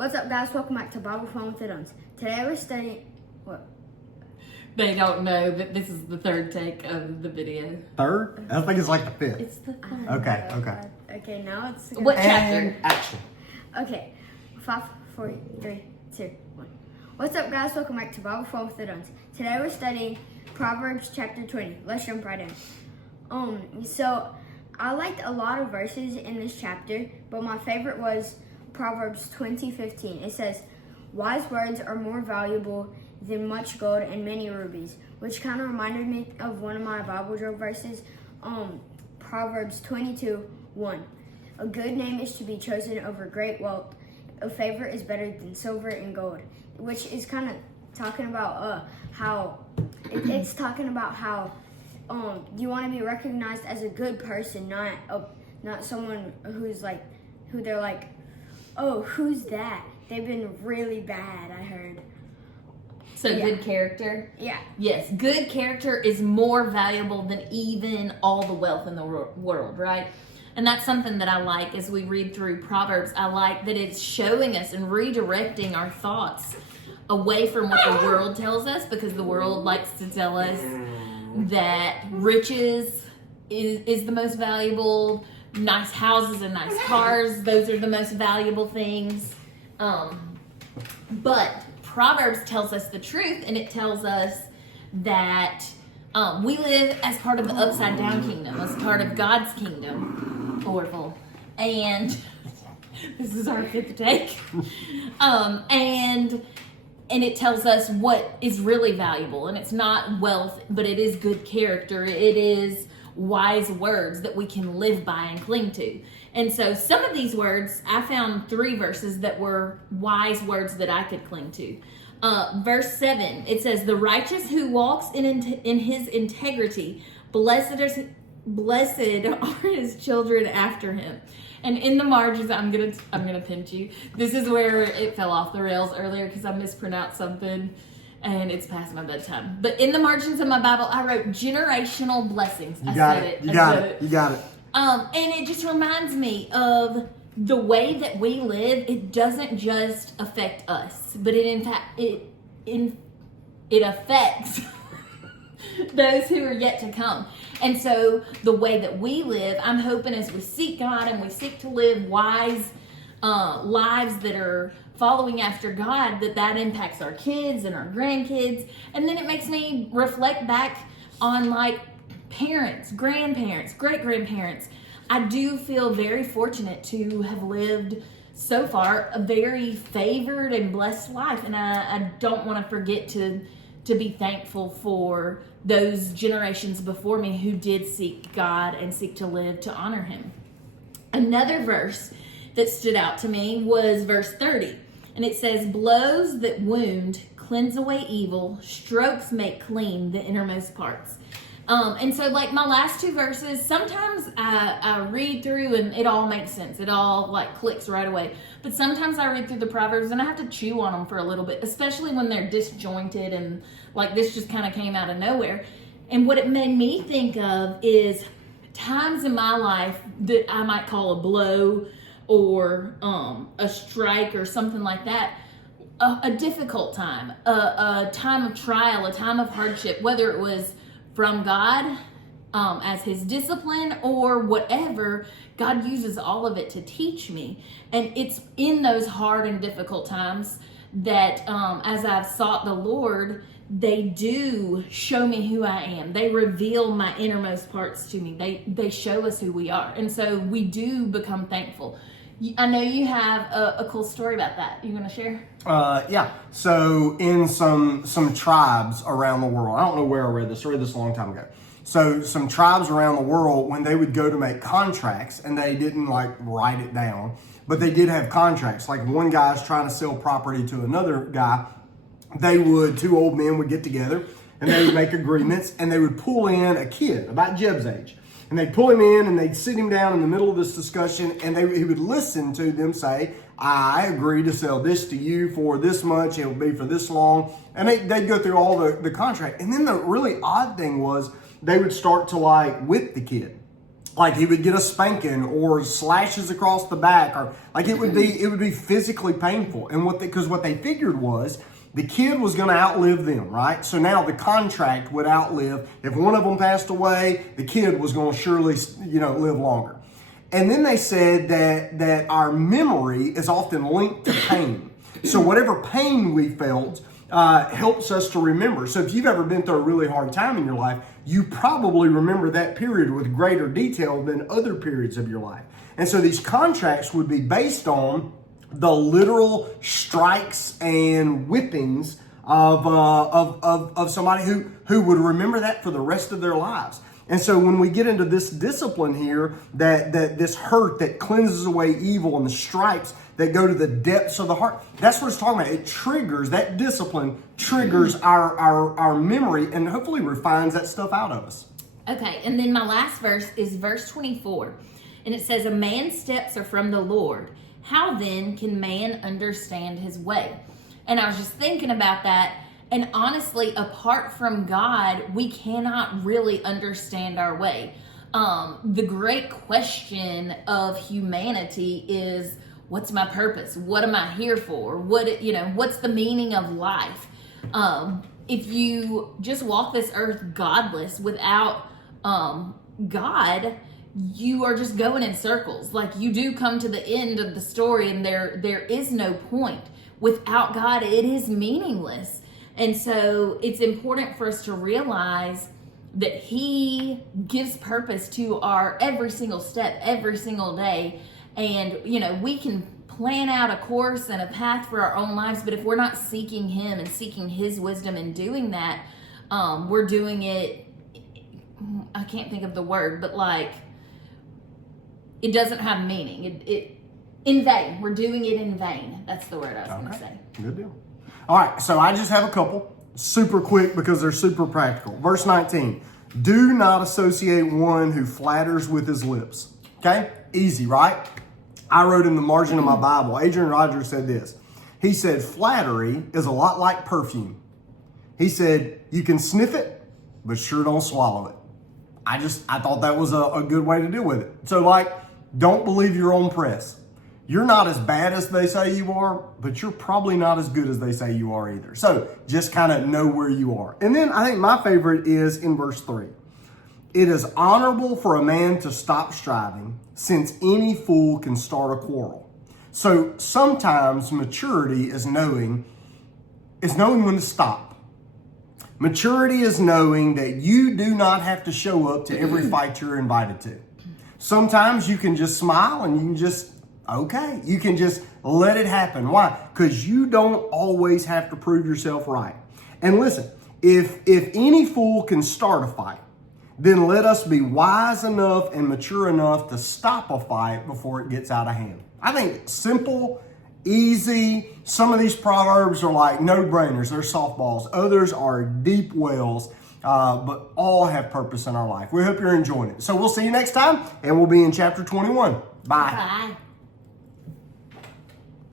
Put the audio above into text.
What's up, guys? Welcome back to Bible Fun with the Duns. Today we're studying... What? They don't know that this is the third take of the video. Third? I think it's like the fifth. It's the third. Okay. Okay, now it's... What chapter? And action. Okay. 5, 4, 3, 2, 1. What's up, guys? Welcome back to Bible Fun with the Duns. Today we're studying Proverbs chapter 20. Let's jump right in. So I liked a lot of verses in this chapter, but my favorite was Proverbs 20:15. It says, "Wise words are more valuable than much gold and many rubies," which kind of reminded me of one of my Bible drill verses, Proverbs 22:1. "A good name is to be chosen over great wealth. A favor is better than silver and gold," which is kind of talking about it's talking about how you want to be recognized as a good person, not someone who they're like, "Oh, who's that? They've been really bad, I heard." So Yeah. Good character? Yeah. Yes, good character is more valuable than even all the wealth in the world, right? And that's something that I like as we read through Proverbs. I like that it's showing us and redirecting our thoughts away from what the world tells us, because the world likes to tell us that riches is the most valuable, nice houses and nice cars, those are the most valuable things. But Proverbs tells us the truth, and it tells us that we live as part of the upside down kingdom, as part of God's kingdom, Orville. And this is our fifth take. And it tells us what is really valuable, and it's not wealth, but it is good character. It is wise words that we can live by and cling to. And so some of these words, I found 3 verses that were wise words that I could cling to. Verse 7, it says, "The righteous who walks in his integrity, blessed are his children after him." And in the margins, I'm gonna pinch you. This is where it fell off the rails earlier because I mispronounced something, and it's past my bedtime. But in the margins of my Bible, I wrote generational blessings. You got it. And it just reminds me of the way that we live. It doesn't just affect us, but it affects those who are yet to come. And so the way that we live, I'm hoping as we seek God and we seek to live wise lives that are following after God, that impacts our kids and our grandkids. And then it makes me reflect back on like parents, grandparents, great-grandparents. I do feel very fortunate to have lived so far a very favored and blessed life. And I don't want to forget to be thankful for those generations before me who did seek God and seek to live to honor him. Another verse that stood out to me was verse 30. And it says, "Blows that wound cleanse away evil, strokes make clean the innermost parts." And so like my last 2 verses, sometimes I read through and it all makes sense. It all like clicks right away. But sometimes I read through the Proverbs and I have to chew on them for a little bit, especially when they're disjointed and like this just kind of came out of nowhere. And what it made me think of is times in my life that I might call a blow or a strike or something like that. A difficult time, a time of trial, a time of hardship, whether it was from God as his discipline or whatever, God uses all of it to teach me. And it's in those hard and difficult times that as I've sought the Lord, they do show me who I am. They reveal my innermost parts to me. They show us who we are. And so we do become thankful. I know you have a cool story about that. You want to share? Yeah. So in some tribes around the world, I don't know where I read this a long time ago. So some tribes around the world, when they would go to make contracts, and they didn't like write it down, but they did have contracts. Like one guy's trying to sell property to another guy, 2 old men would get together and they would make agreements, and they would pull in a kid about Jeb's age. And they'd pull him in and they'd sit him down in the middle of this discussion, and he would listen to them say, "I agree to sell this to you for this much. It will be for this long." And they'd go through all the contract. And then the really odd thing was they would start to like whip the kid. like he would get a spanking or slashes across the back, or like it would be physically painful. And because what they figured was the kid was going to outlive them, right? So now the contract would outlive. If one of them passed away, the kid was going to surely, live longer. And then they said that our memory is often linked to pain. So whatever pain we felt helps us to remember. So if you've ever been through a really hard time in your life, you probably remember that period with greater detail than other periods of your life. And so these contracts would be based on the literal strikes and whippings of somebody who would remember that for the rest of their lives. And so when we get into this discipline here, that this hurt that cleanses away evil and the stripes that go to the depths of the heart, that's what it's talking about. It triggers, that discipline triggers our memory and hopefully refines that stuff out of us. Okay, and then my last verse is verse 24. And it says, a man's steps are from the Lord. How then can man understand his way? And I was just thinking about that. And honestly, apart from God, we cannot really understand our way. The great question of humanity is, what's my purpose? What am I here for? What's the meaning of life? If you just walk this earth godless without God, you are just going in circles. Like, you do come to the end of the story and there is no point. Without God, it is meaningless. And so it's important for us to realize that He gives purpose to our every single step, every single day. And, we can plan out a course and a path for our own lives, but if we're not seeking Him and seeking His wisdom and doing that, we're doing it, I can't think of the word, but like, it doesn't have meaning. It in vain. We're doing it in vain. That's the word I was going to say. Good deal. All right, so I just have a couple, super quick because they're super practical. Verse 19, do not associate one who flatters with his lips. Okay, easy, right? I wrote in the margin of my Bible, Adrian Rogers said this. He said, flattery is a lot like perfume. He said, you can sniff it, but sure don't swallow it. I thought that was a good way to deal with it. So don't believe your own press. You're not as bad as they say you are, but you're probably not as good as they say you are either. So just kind of know where you are. And then I think my favorite is in verse 3. It is honorable for a man to stop striving, since any fool can start a quarrel. So sometimes maturity is knowing when to stop. Maturity is knowing that you do not have to show up to every fight you're invited to. Sometimes you can just smile and you can just, you can just let it happen. Why? Because you don't always have to prove yourself right. And listen, if any fool can start a fight, then let us be wise enough and mature enough to stop a fight before it gets out of hand. I think simple, easy. Some of these proverbs are like no-brainers. They're softballs. Others are deep wells, but all have purpose in our life. We hope you're enjoying it. So we'll see you next time, and we'll be in chapter 21. Bye. Bye.